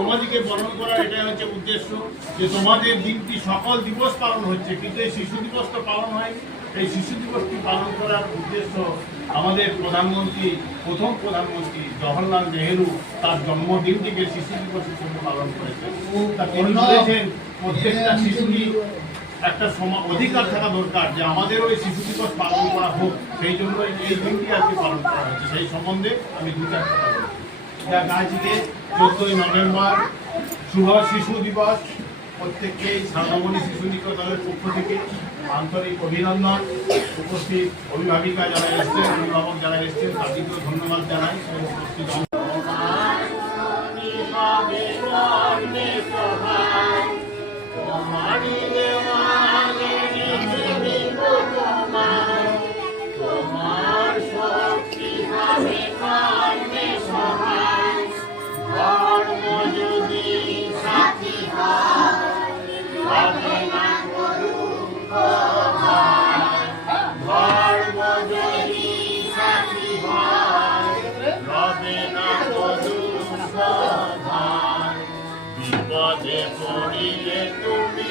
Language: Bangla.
তোমাদেরকে বরণ করার এটাই হচ্ছে উদ্দেশ্য, যে তোমাদের দিনটি সকল দিবস পালন হচ্ছে, কিন্তু এই শিশু দিবস তো পালন হয়নি। এই শিশু দিবসটি পালন করার উদ্দেশ্য আমাদের প্রথম প্রধানমন্ত্রী জওহরলাল নেহেরু তার জন্মদিনটিকে শিশু দিবস হিসেবে পালন করেছেন। তা তিনি বলেছেন প্রত্যেকটা শিশুরই একটা অধিকার থাকা দরকার যে আমাদেরও এই শিশু দিবস পালন করা হোক, সেই জন্য এই দিনটি আজকে পালন করা হচ্ছে। সেই সম্বন্ধে আমি দু চারটা কথা বলব। আজকে 14ই নভেম্বর শুভ শিশু দিবস। প্রত্যেককেই সারদামণি শিশু নিকেতনের পক্ষ থেকে আন্তরিক অভিনন্দন। উপস্থিত অভিভাবিকা যারা এসছেন, অভিভাবক যারা এসছেন, তাদেরকেও ধন্যবাদ জানাই। উপস্থিত বিপদে পড়িলে তুমি